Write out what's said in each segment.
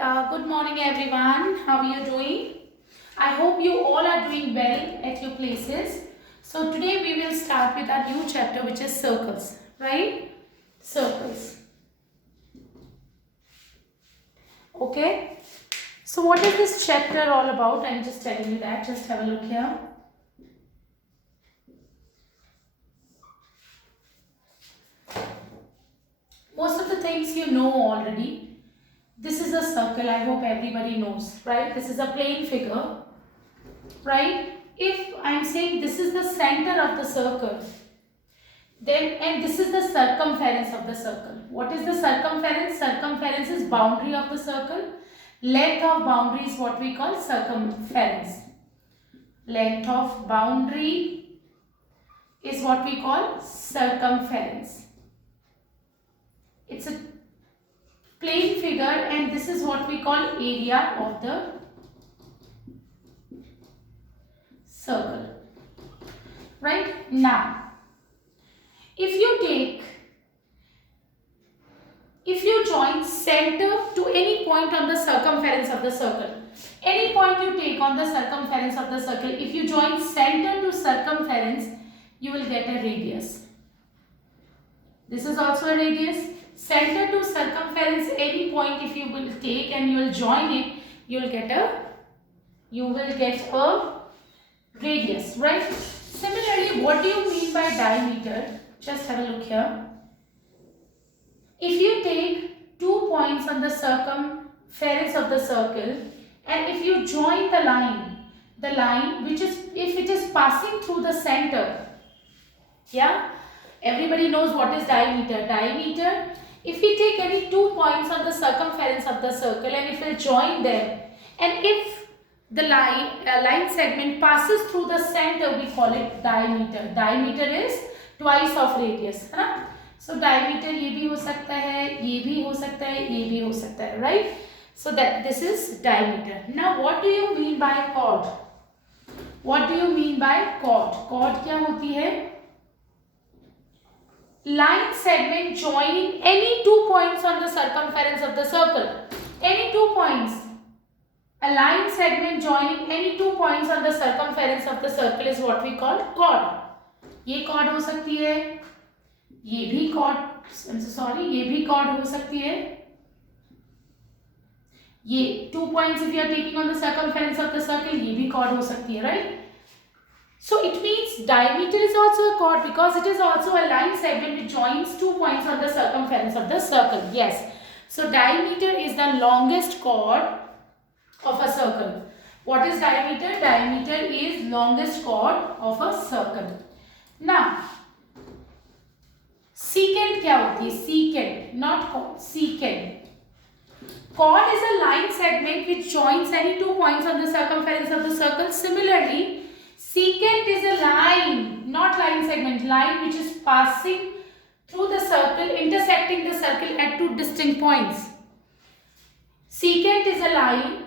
Good morning, everyone. How are you doing? I hope you all are doing well at your places. So today we will start with our new chapter, which is circles, right? Circles. Okay. So what is this chapter all about? I'm just telling you that. Just have a look here. Most of the things you know already. This is a circle. I hope everybody knows, right? This is a plane figure, right? If I'm saying this is the center of the circle, then and this is the circumference of the circle. What is the circumference? Circumference is boundary of the circle. Length of boundary is what we call circumference. Length of boundary is what we call circumference. It's a plane figure and this is what we call area of the circle. Right? Now, if you join center to any point on the circumference of the circle, any point you take on the circumference of the circle, if you join center to circumference, you will get a radius. This is also a radius. Center to circumference, any point if you will take and you will join it, you will get a radius, right? Similarly, what do you mean by diameter? Just have a look here. If you take 2 points on the circumference of the circle and if you join the line which is, if it is passing through the center, yeah, everybody knows what is diameter. Diameter, if we take any 2 points on the circumference of the circle and if we join them, and if the line segment passes through the center, we call it diameter. Diameter is twice of radius, है ना? So diameter ये भी हो सकता है, ये भी हो सकता है, ये भी हो सकता है, right? So that this is diameter. Now what do you mean by chord? What do you mean by chord? Chord क्या होती है? Line segment joining any 2 points on the circumference of the circle. Any 2 points. A line segment joining any 2 points on the circumference of the circle is what we call chord. ये chord हो सकती है, ये भी chord, ये भी chord हो सकती है. ये 2 points if you are taking on the circumference of the circle, ये भी chord हो सकती है, right? So it means diameter is also a chord because it is also a line segment which joins 2 points on the circumference of the circle. Yes. So diameter is the longest chord of a circle. What is diameter? Diameter is longest chord of a circle. Now, secant क्या होती है? Secant, not chord. Secant. Chord is a line segment which joins any 2 points on the circumference of the circle. Similarly, secant is a line, not line segment, line which is passing through the circle, intersecting the circle at 2 distinct points. Secant is a line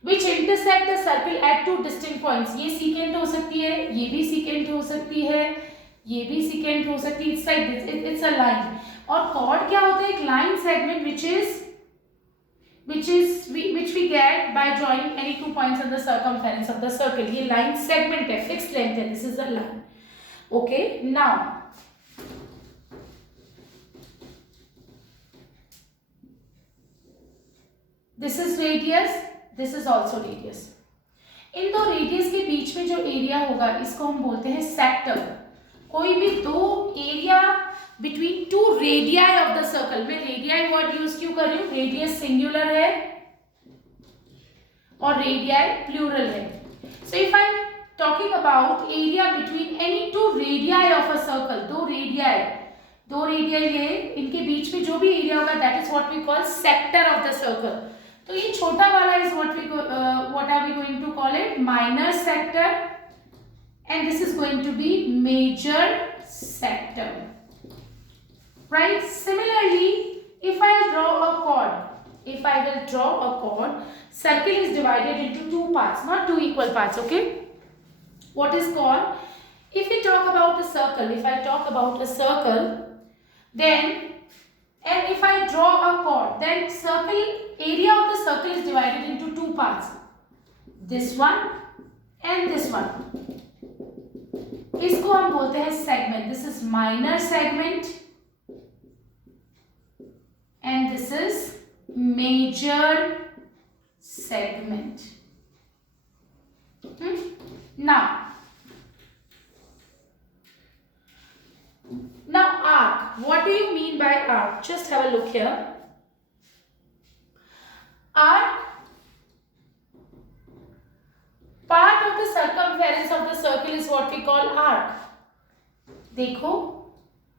which intersect the circle at 2 distinct points. ये secant हो सकती है, ये भी secant हो सकती है, ये भी secant हो सकती है. It's like this. It's a line. और chord क्या होता है? एक line segment which we get by joining any 2 points on the circumference of the circle. ये line segment है, fixed length है. This is a line. Okay. Now, this is radius. This is also radius. इन दो radius के बीच में जो area होगा इसको हम बोलते हैं सेक्टर. कोई भी दो area between 2 radii of the circle. मैं रेडियाई वर्ड यूज क्यों कर रही हूँ? रेडियस सिंगुलर है और रेडियाई प्लूरल है. So if I am talking about area between any 2 radii of a circle, दो रेडियाई है, इनके बीच में जो भी एरिया होगा that is what we call sector of the circle. तो ये छोटा वाला is what are we going to call it? Minor sector, and this is going to be major sector, right? Similarly, if I will draw a chord, circle is divided into 2 parts, not 2 equal parts. Okay, what is chord? If we talk about a circle, if I talk about a circle, then and if I draw a chord, then circle area of parts, this one and this one. इसको हम बोलते हैं segment. This is minor segment and this is major segment. Now arc. What do you mean by arc? Just have a look here. Arc, part of the circumference of the circle is what we call arc. देखो,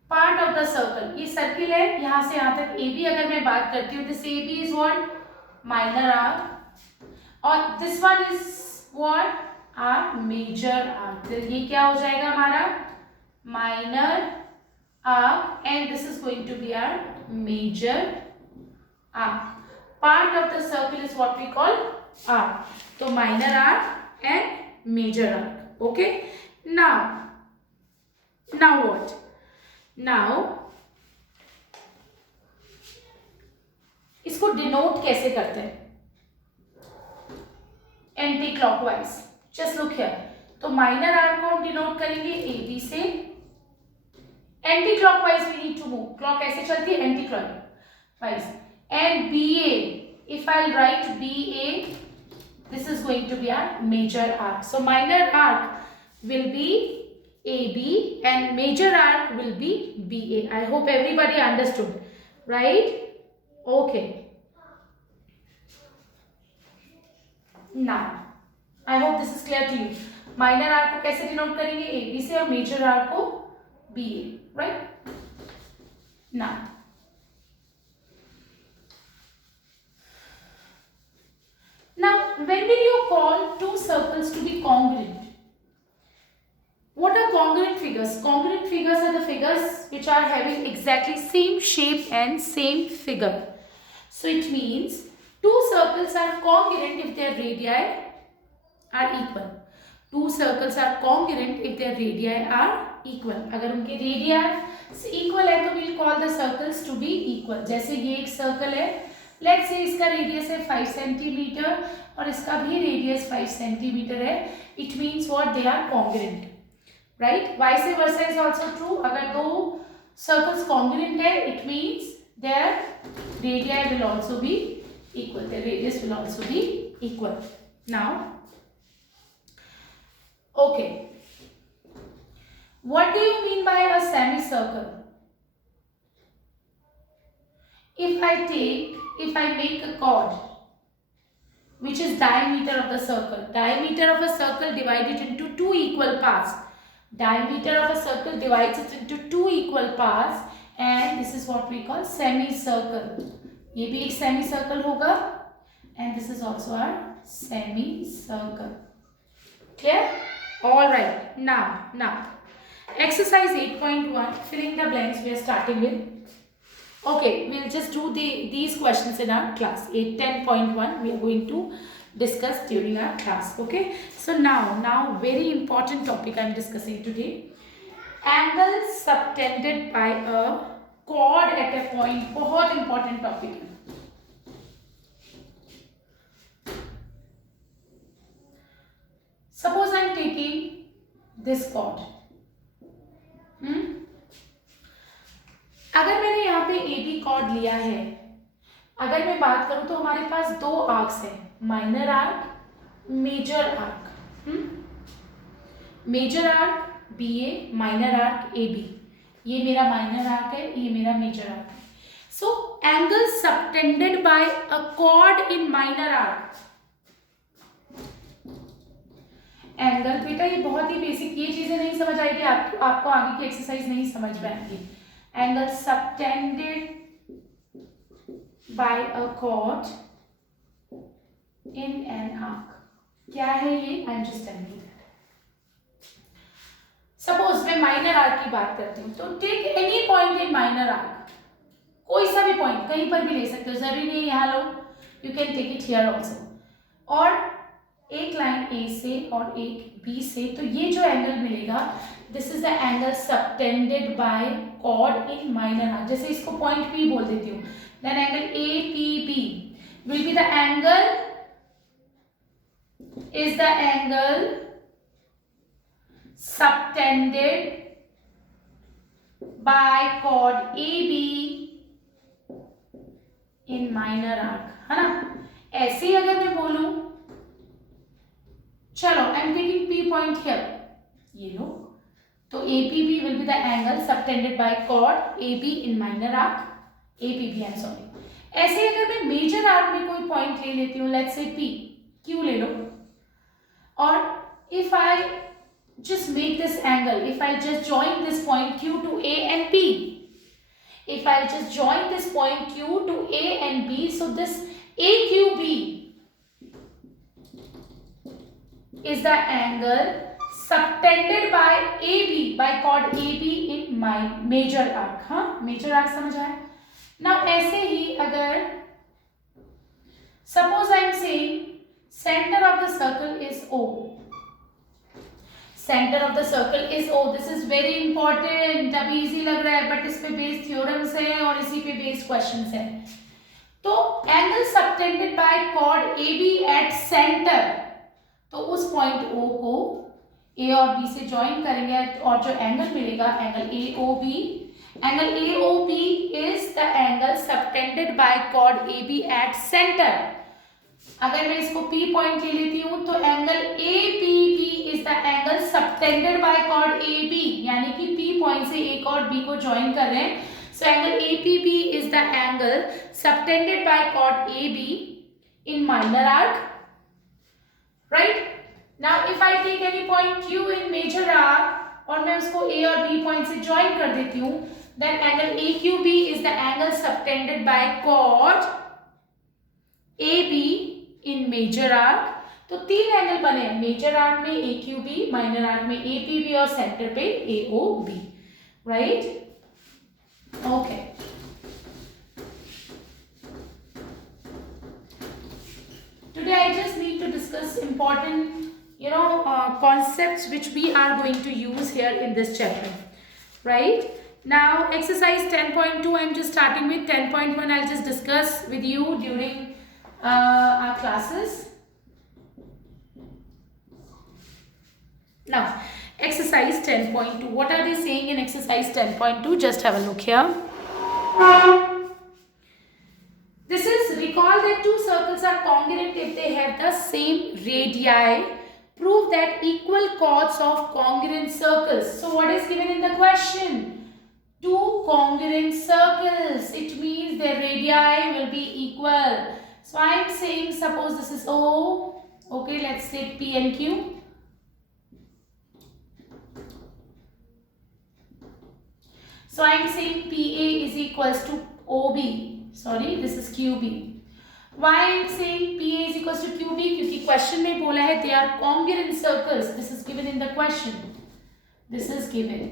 part of the circle. ये circle है, यहाँ से यहाँ तक AB अगर मैं बात करती हूँ, this AB is what? Minor arc. और this one is what? Our major arc. तो ये क्या हो जाएगा हमारा? Minor arc and this is going to be our major arc. Part of the circle is what we call arc. So minor arc and major arc. Okay. Now what? Now इसको denote कैसे करते हैं? Anticlockwise. Just look here. तो minor arc को हम denote करेंगे AB से. Anticlockwise we need to move. Clock ऐसे चलती है anticlockwise. And BA, if I'll write BA, this is going to be our major arc. So minor arc will be AB and major arc will be BA. I hope everybody understood, right? Okay. Now, I hope this is clear to you. Minor arc को कैसे denote करेंगे? AB से और major arc को BA, right? Now, when will you call two circles to be congruent? What are congruent figures? Congruent figures are the figures which are having exactly same shape and same figure. So it means two circles are congruent if their radii are equal. Two circles are congruent if their radii are equal. अगर उनके radii equal है तो we'll call the circles to be equal. जैसे ये एक circle है, let's say इसका radius है 5 सेंटीमीटर और इसका भी रेडियस 5 सेंटीमीटर है. It means what? They are congruent, right? Vice versa is also true. अगर दो circles congruent है, it means their radii will also be equal. Their radius will also be equal. Now, okay. What do you mean by a semicircle? If I make a chord which is diameter of the circle. Diameter of a circle divided into two equal parts. Diameter of a circle divides it into two equal parts and this is what we call semicircle. ये भी एक semicircle होगा and this is also our semicircle. Clear? All right. Now exercise 8.1, filling the blanks we are starting with. Okay, we'll just do these questions in our class. 10.1 we are going to discuss during our class. Okay, so now very important topic I am discussing today. Angle subtended by a chord at a point. बहुत important topic है. Suppose I am taking this chord. अगर मैंने यहाँ पे AB cord लिया है, अगर मैं बात करूँ तो हमारे पास दो आर्क्स हैं, minor arc, major arc. Major arc BA, minor arc AB. ये मेरा माइनर आर्क है, ये मेरा मेजर आर्क है. So angle subtended bye a cord in minor arc. Angle बेटा ये बहुत ही बेसिक, ये चीजें नहीं समझ आएगी आपको आगे की एक्सरसाइज नहीं समझ में आएगी. Angle subtended by a chord in an arc. क्या है ये? I am just telling you that. Suppose मैं minor arc की बात करती हूँ, तो take any point in minor arc. कोई सा भी point कहीं पर भी ले सकते हो, जरूरी नहीं यहाँ लो. You can take it here also. और एक लाइन A से और एक B से, तो ये जो एंगल मिलेगा, this is the angle subtended by chord in minor arc. जैसे इसको पॉइंट P बोल देती हूँ, then angle APB will be the angle is the angle subtended by chord AB in minor arc, है ना। ऐसे ही अगर मैं बोलूं, चलो I am taking P point here, ये लो, तो APB will be the angle subtended by chord AB in minor arc, APB I'm sorry। ऐसे ही अगर मैं मेजर आर्क में कोई पॉइंट ले लेती हूँ, लेट्स से P, Q ले लो, और if I just make this angle, if I just join this point Q to A and P, if I just join this point Q to A and B, so this AQB is the angle subtended by AB, by chord AB in my major arc, हाँ major arc समझ आया। Now ऐसे ही अगर suppose I am saying center of the circle is O, center of the circle is O, this is very important, अभी easy लग रहा है but इस पे बेस्ड थ्योरम्स हैं और इसी पे बेस्ड क्वेश्चंस हैं। तो angle subtended by chord AB at centre, तो उस पॉइंट O को A और B से ज्वाइन करेंगे और जो एंगल मिलेगा angle AOB, angle AOB is the angle subtended by chord AB at centre. अगर मैं इसको P पॉइंट ले लेती हूं तो angle APB is the angle subtended by chord AB, यानी कि P पॉइंट से A और B को ज्वाइन कर रहे हैं, सो angle APB is the angle subtended by chord AB in minor arc, right? Now if I take any point Q in major arc और मैं उसको A और B पॉइंट से ज्वाइन कर देती हूँ, then angle AQB is the angle subtended by chord AB in major arc। तो तीन एंगल बने, मेजर आर्क में AQB, माइनर आर्क में APB और सेंटर पे AOB, right? Okay. Today I just need to discuss important concepts which we are going to use here in this chapter, right? Now exercise 10.2 I'm just starting with, 10.1 I'll just discuss with you during our classes. Now exercise 10.2, what are they saying in exercise 10.2? just have a look here. This is, recall that two circles are congruent if they have the same radii. Prove that equal chords of congruent circles. So what is given in the question? Two congruent circles. It means their radii will be equal. So I am saying, suppose this is O. Okay, let's say P and Q. So I am saying PA is equals to OB. Sorry, this is QB. Why I am saying PA is equals to QB? क्योंकि question में बोला है they are congruent circles. This is given in the question. This is given.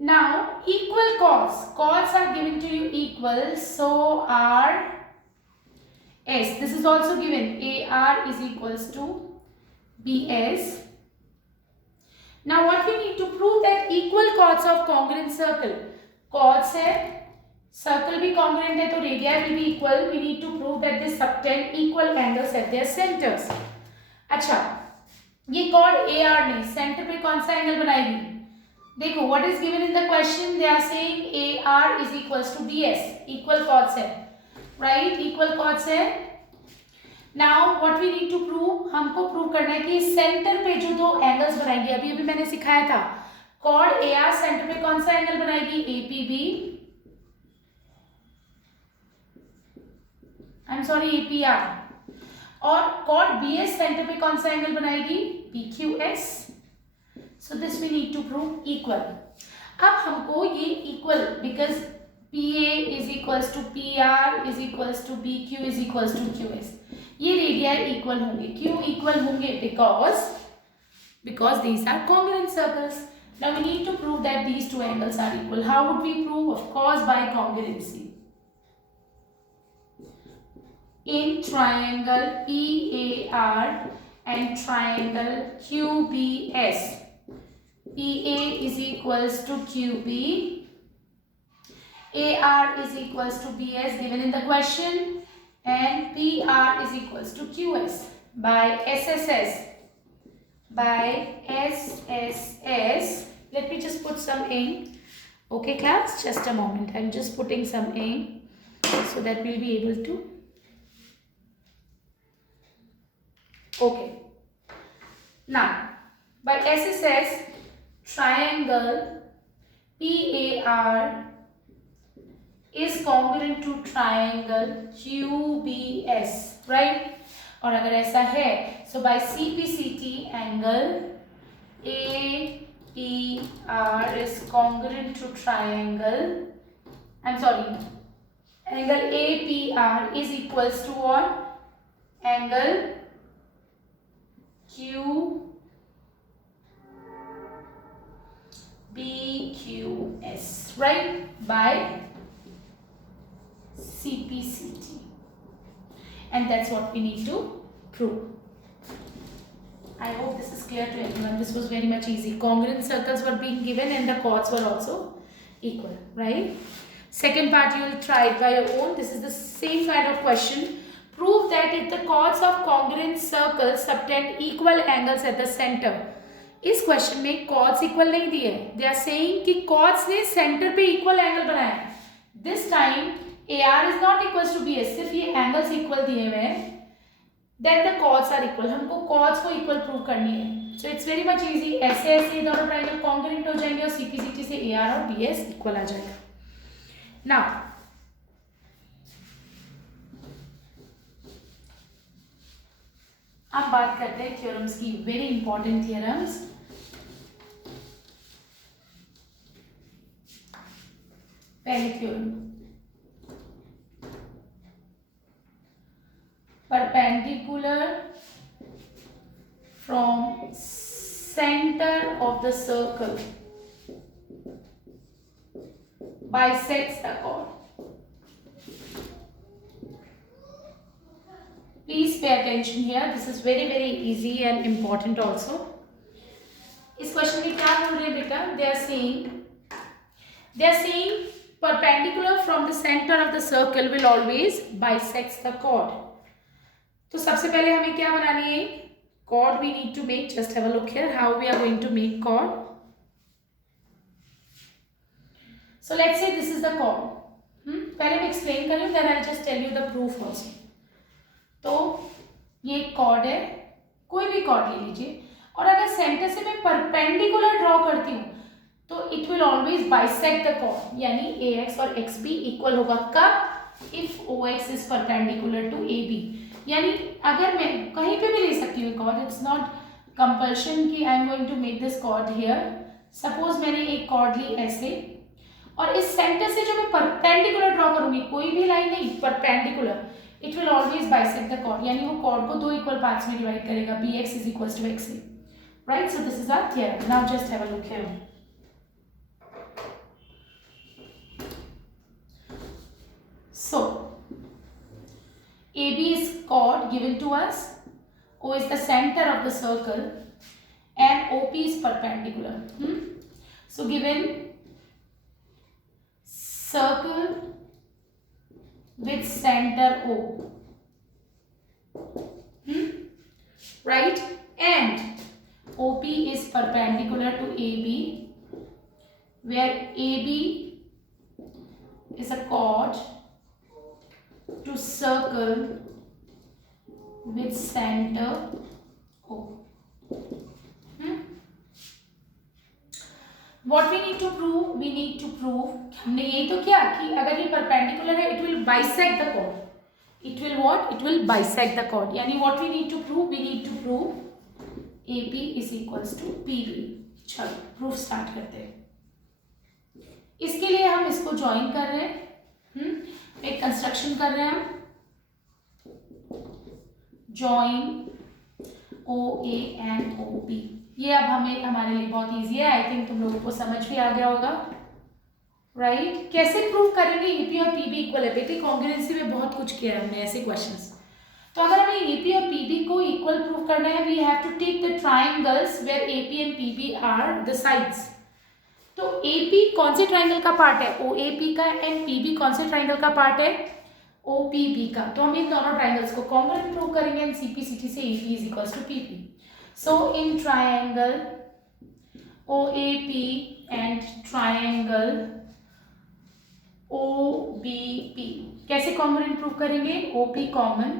Now equal chords. Chords are given to you equal. So R S. This is also given. AR is equals to BS. Now what we need to prove that equal chords of congruent circle. Chords है, circle भी congruent है तो radii will be equal, we need to prove that they subtend equal angles at their centres. अच्छा, ये cord AR ने centre पे कौन सा एंगल बनाएगी? देखो what is given in the question, they are saying AR is equals to BS, equal chords है, right? Equal chords है। Now what we need to prove, हमको प्रूव करना है कि सेंटर पे जो दो एंगल्स बनाएंगे, अभी अभी मैंने सिखाया था, कॉर्ड AR सेंटर पे कौन सा एंगल बनाएगी? APB, I am sorry APR, और कॉर्ड BS सेंटर पे कौन सा एंगल बनाएगी? PQS। So this we need to prove equal. अब हमको ये equal, because PA is equals to PR is equals to BQ is equals to QS, ये radii equal होंगे। क्यों इक्वल होंगे? Because these are congruent circles. Now we need to prove that these two angles are equal. How would we prove? Of course by congruency. In triangle PAR and triangle QBS, PA is equals to QB, AR is equals to BS given in the question. and PR is equals to QS by SSS by SSS. Let me just put some ink. Okay class, just a moment. I'm just putting some ink so that we'll be able to. Okay. Now, by SSS, triangle PAR is congruent to triangle QBS, right? और अगर ऐसा है, so by CPCT angle APR is congruent to triangle. Angle APR is equals to what? Angle QBQS, right? By CPCT, and that's what we need to prove. I hope this is clear to everyone. This was very much easy. Congruent circles were being given and the chords were also equal, right? Second part you will try it by your own. This is the same kind of question. Prove that if the chords of congruent circles subtend equal angles at the center. इस question में chords equal नहीं दिए. They are saying कि chords ने center पे equal angle बनाया. This time AR is not equals to BS. सिर्फ ये angles equal दिए हुए हैं. Then the chords are equal. हमको chords को equal prove करनी है. So it's very much easy. ऐसे ऐसे दोनों triangle congruent हो जाएंगे और CPCT से AR और BS equal आ जाएगा. Now अब बात करते हैं थ्योरम्स की. Very important theorems. पहले theorem, perpendicular from center of the circle bisects the chord. Please pay attention here. This is very very easy and important also. इस क्वेश्चन में क्या बोल रहे हैं बेटा? They are saying perpendicular from the center of the circle will always bisects the chord. तो सबसे पहले हमें क्या बनानी है? Chord we need to make. Just have a look here how we are going to make chord. So let's say this is the chord. पहले मैं explain कर रही हूँ, then I'll just tell you the proof also. तो ये chord है, कोई भी chord ले लीजिए, और अगर सेंटर से मैं परपेंडिकुलर ड्रॉ करती हूँ तो it will always bisect the chord, यानी AX और XB इक्वल होगा. कब? If OX is perpendicular to AB. यानी अगर मैं कहीं पे भी ले सकती हूँ chord, इट्स नॉट कंपल्शन कि I am going to make this chord here. Suppose मैंने एक chord ली ऐसे, और इस सेंटर से जो मैं परपेंडिकुलर ड्रॉ करूंगी, कोई भी लाइन नहीं, perpendicular, it will always bisect the chord, यानी वो chord को दो इक्वल पार्ट्स में डिवाइड करेगा. BX is equal to XA, right? So this is our theorem. Now just have a look here. So AB is chord given to us, O is the center of the circle, and OP is perpendicular. So given circle with center O, right, and OP is perpendicular to AB, where AB is a chord to circle with center O. What we need to prove? We need to prove, हमने यही तो किया कि अगर ये perpendicular है, it will bisect the chord. It will what? It will bisect the chord. यानी what we need to prove? We need to prove AP is equals to PB. चलो proof start करते हैं. इसके लिए हम इसको join कर रहे हैं. एक कंस्ट्रक्शन कर रहे हैं हम. Join OA and OB. ये अब हमारे लिए बहुत इजी है. आई थिंक तुम लोगों को समझ भी आ गया होगा, राइट? कैसे प्रूव करेंगे EP और PB इक्वल है? बेटे कॉन्ग्रुएंसी में बहुत कुछ किया है हमने ऐसे क्वेश्चंस. तो अगर हमें EP और PB को इक्वल प्रूव करना है, we have to take the triangles where AP and PB are the sides. तो AP कौन से ट्राइंगल का पार्ट है? OAP का. एंड PB कौन से ट्राइंगल का पार्ट है? OPB का, तो हम इन दोनों ट्राइंगल्स को कॉन्ग्रुएंट प्रूव करेंगे एंड CPCT से AP is equals to PP. So in triangle OAP and triangle OBP कैसे कॉन्ग्रुएंट प्रूव करेंगे? OP common,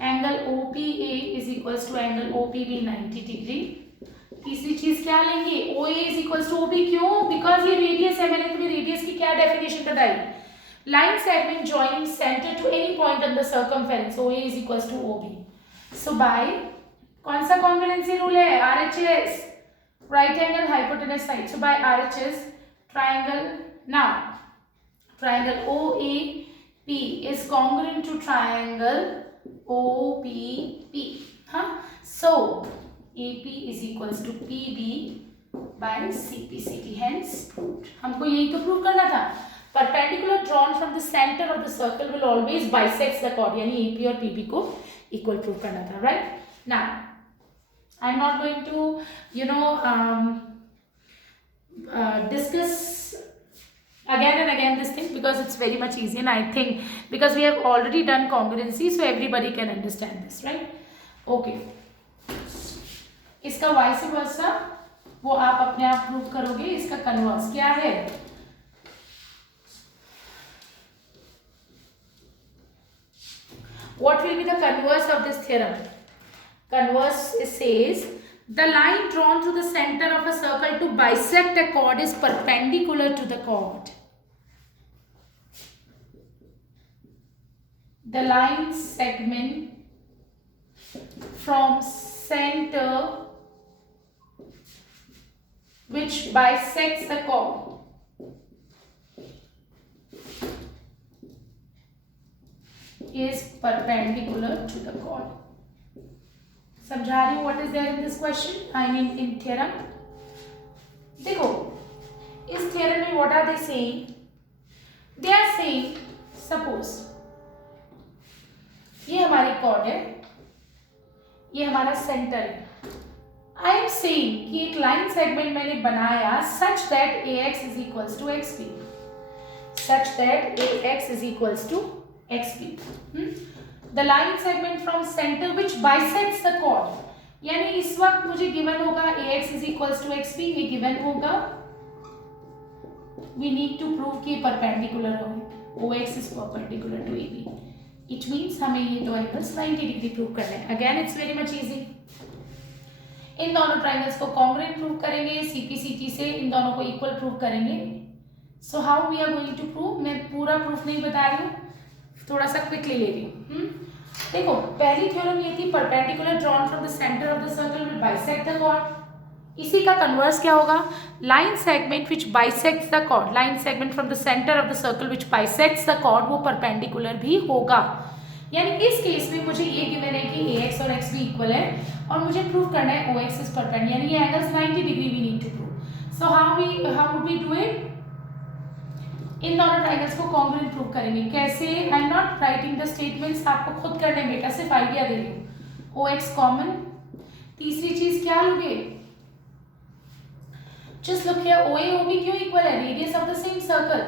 angle OPA is equals to angle OPB 90 degree. तीसरी चीज क्या लेंगे? OA is equals to OB. क्यों? Because ये radius है. मैंने तुम्हें रेडियस की क्या डेफिनेशन बताई? Line segment joining centre to any point on the circumference. OA is equals to OB. So by कौन सा कॉन्ग्रुएंसी रूल है? RHS, right angle hypotenuse side. So by RHS triangle, now triangle OAP is congruent to triangle OPP. हाँ, so AP is equals to PB by CPCT, hence proved. हमको यही तो prove करना था. Perpendicular drawn from the center of the circle will always bisect the chord. यानी AP और PB को equal prove करना था, right? Now I'm not going to discuss again and again this thing because it's very much easy, and I think because we have already done congruency, so everybody can understand this, right? Okay, इसका vice versa वो आप अपने आप prove करोगे. इसका converse क्या है? What will be the converse of this theorem? Converse says the line drawn through the center of a circle to bisect a chord is perpendicular to the chord. The line segment from center which bisects the chord is perpendicular to the chord. समझा रही हूँ what is there in this question? I mean in theorem. देखो इस theorem में what are they saying? They are saying suppose ये हमारी chord है, ये हमारा center है. I am saying कि एक line segment मैंने बनाया such that AX is equals to XB, such that AX is equals to XB. The line segment from center which bisects the chord. यानी इस वक्त मुझे गिवन होगा AX is equals to XB, ये given होगा. We need to prove कि perpendicular हो. OX is perpendicular to AB. It means हमें ये दो एंगल्स 90 डिग्री प्रूव करने हैं. Again it's very much easy. इन दोनों ट्राइंगल्स को कॉन्ग्रुएंट प्रूव करेंगे. CPCT से इन दोनों को इक्वल प्रूव करेंगे. So how we are going to prove? मैं पूरा प्रूफ नहीं बता रही हूँ, थोड़ा सा क्विकली ले रही हूँ. देखो पहली थ्योरम ये थी perpendicular drawn from the centre of the circle will bisect the chord. इसी का कन्वर्स क्या होगा? Line segment which bisects the chord, line segment from the centre of the circle which bisects the chord वो perpendicular भी होगा. यानी इस case में मुझे ये गिवन है कि AX और XB इक्वल है और मुझे प्रूव करना है OX इज परपेंडिकुलर, यानी ये angles 90 degree we need to prove. So how would we do it? इन दोनों ट्राइंगल्स को कॉन्ग्रुएंट प्रूव करेंगे. कैसे? I am not writing the statements, आपको खुद करने बेटा, सिर्फ आइडिया दे रही हूँ. OX common. तीसरी चीज क्या लोगे? Just look here, OA OB क्यों इक्वल है? Radius of the same circle.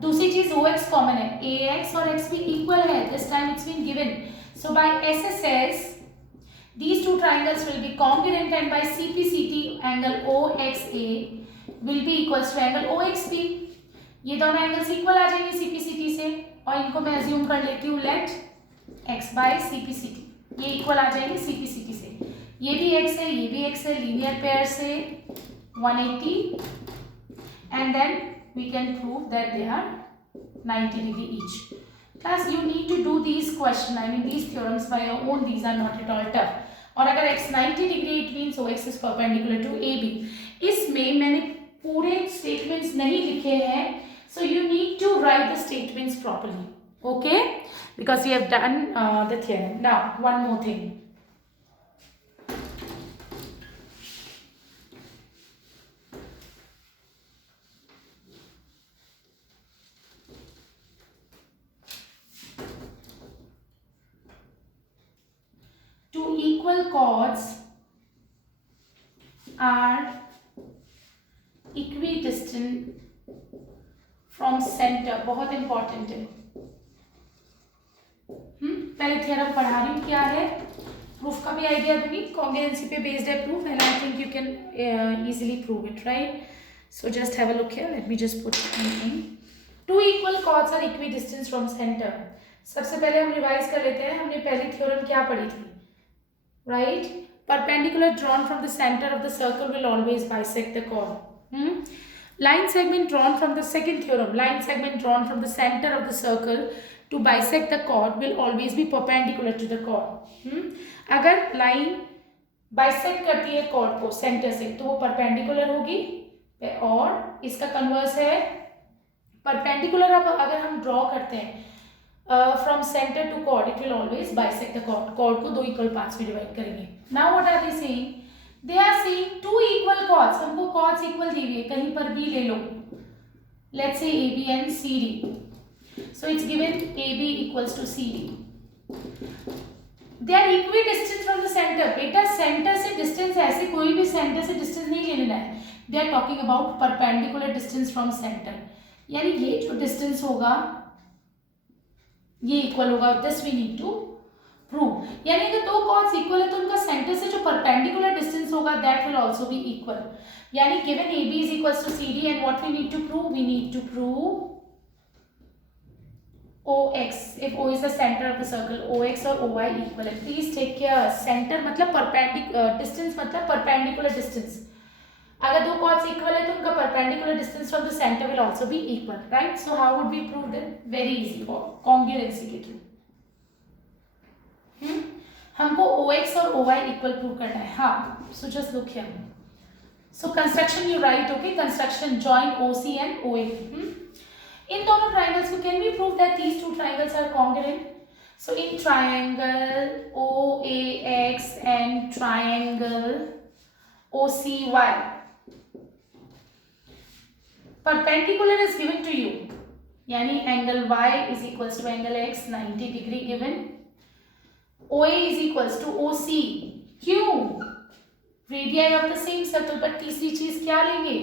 दूसरी चीज OX कॉमन है, AX और XB इक्वल है. This time it's been given. So by SSS these two triangles will be congruent and by CPCT angle OXA will be equals to angle OXB. ये दोनों angles equal आ जाएंगे CPCT से और इनको मैं assume कर लेती हूँ लेट x by CPCT. ये इक्वल आ जाएंगे CPCT से. ये भी x है, ये भी x है, लीनियर पेयर से 180 and then we can prove that they are 90 degree each. Plus you need to do these questions, I mean these theorems by your own. These are not at all tough. और अगर x 90 degree it means OX is perpendicular to AB. इसमें मैंने पूरे statements नहीं लिखे हैं, so you need to write the statements properly, okay? Because we have done the theorem. Now one more thing. Two equal chords are equidistant from centre, बहुत important है। पहले theorem पढ़ा रही हूँ क्या है, प्रूफ का भी आइडिया दूंगी। कॉन्ग्रुएंसी पे बेस्ड है proof and I think you can easily prove it, right? So just have a look here, let me just put in two equal chords are equidistance from centre. सबसे पहले हम revise कर लेते हैं, हमने पहली थ्योरम क्या पढ़ी थी, right? Perpendicular drawn from the centre of the circle will always bisect the chord. line segment drawn from the second theorem, line segment drawn from the center of the circle to bisect the chord will always be perpendicular to the chord. अगर line bisect करती है cord को centre से तो वो perpendicular होगी, और इसका कन्वर्स है परपेंडिकुलर। अब अगर हम ड्रॉ करते हैं from centre to chord, it will always bisect the chord, chord को दो इक्वल पार्ट्स में डिवाइड करेंगे। Now what are they saying, they are saying two equal chords, हमको कॉर्ड्स इक्वल दी हुई है, कहीं पर भी ले लो, let's say A B and C D, so it's given A B equals to C D, they are equidistant from the centre. बेटा सेंटर से डिस्टेंस, ऐसे कोई भी सेंटर से डिस्टेंस नहीं लेना है, they are talking about perpendicular distance from centre, यानी ये जो डिस्टेंस होगा ये इक्वल होगा, this we need to prove. यानी अगर दो कॉर्ड्स इक्वल है तो उनका सेंटर से जो परपेंडिकुलर डिस्टेंस होगा that will also be equal, यानी given AB is equals to CD and what we need to prove, we need to prove OX, if O is the center of the circle, OX और OY equal है। Please take care, center मतलब perpendicular distance, मतलब perpendicular distance। अगर दो chords equal है तो उनका perpendicular distance from the centre will also be equal, right? So how would be proved it? Very easy, congruency के through. हमको OX और OY इक्वल प्रूव करना है। हाँ, so just look here, so construction you write, okay, construction join OC and OA। इन दोनों triangles को can we prove that these two triangles are congruent? So in triangle OAX and triangle OCY, perpendicular is given to you, यानी angle y is equals to angle x 90 degree given, OA is equals to OC, क्यों? radii of the same circle, but तीसरी चीज क्या लेंगे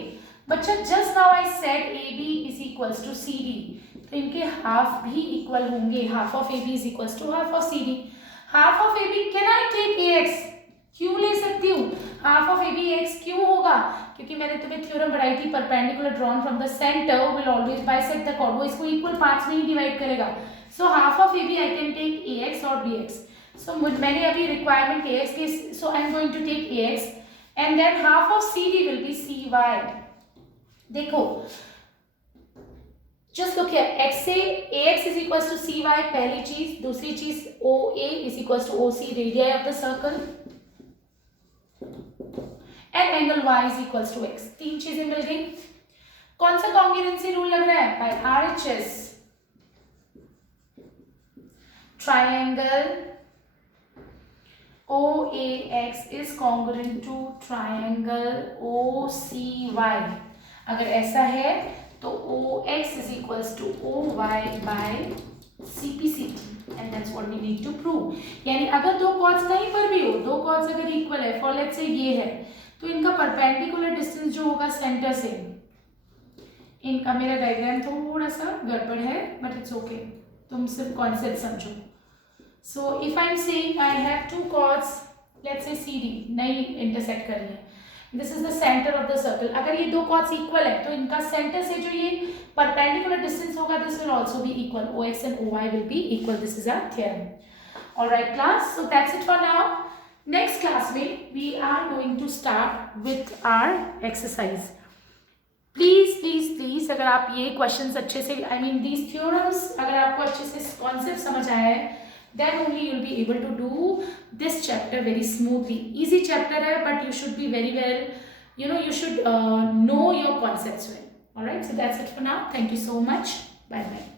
बच्चा? just now I said AB is equals to CD, तो इनके half भी इक्वल होंगे, half of AB is equals to half of CD, half of AB can I take AX, क्यों ले सकती हूँ? हाफ ऑफ AB x क्यों होगा? क्योंकि मैंने तुम्हें थ्योरम पढ़ाई थी, perpendicular drawn from the centre will always bisect the chord, वो इसको इक्वल पार्ट्स में ही डिवाइड करेगा। So half of AB I can take AX और BX, सो मैंने अभी रिक्वायरमेंट AX की, so I am going to take AX and then half of CD will be CY। देखो जस्ट लुक हियर, x से AX is equals to CY, पहली चीज। दूसरी चीज OA is equals to OC, radius of the circle, and angle y is equals to x। तीन चीजें मिल गई। कौन सा कॉन्ग्रुएंसी रूल लग रहा है? By RHS, triangle OAX is congruent to triangle OCY। अगर ऐसा है तो OX is equals to OY by CPCT and that's what we need to prove. यानी अगर दो कॉर्ड्स कहीं पर भी हो, दो कॉर्ड्स अगर इक्वल है, फॉर लेट्स से ये है, तो इनका परपेंडिकुलर डिस्टेंस जो होगा सेंटर से, इनका, मेरा डायग्राम थोड़ा सा गड़बड़ है बट इट्स ओके, तुम सिर्फ कॉन्सेप्ट समझो। So if I am saying I have two chords, let's say CD नहीं इंटरसेक्ट कर रही है, this is the centre of the circle. अगर ये दो कॉर्ड्स इक्वल है तो इनका सेंटर से जो ये परपेंडिकुलर डिस्टेंस होगा this will also be equal, OX and OY will be equal, this is our theorem. Alright class, so that's it for now. Next class में we are going to start with our exercise. Please please please, अगर आप ये questions अच्छे से, I mean these theorems, अगर आपको अच्छे से कॉन्सेप्ट समझ आया है, then only you'll be able to do this chapter very smoothly. Easy chapter hai, but you should be very well, you should know your concepts well. All right, so that's it for now. Thank you so much. Bye bye.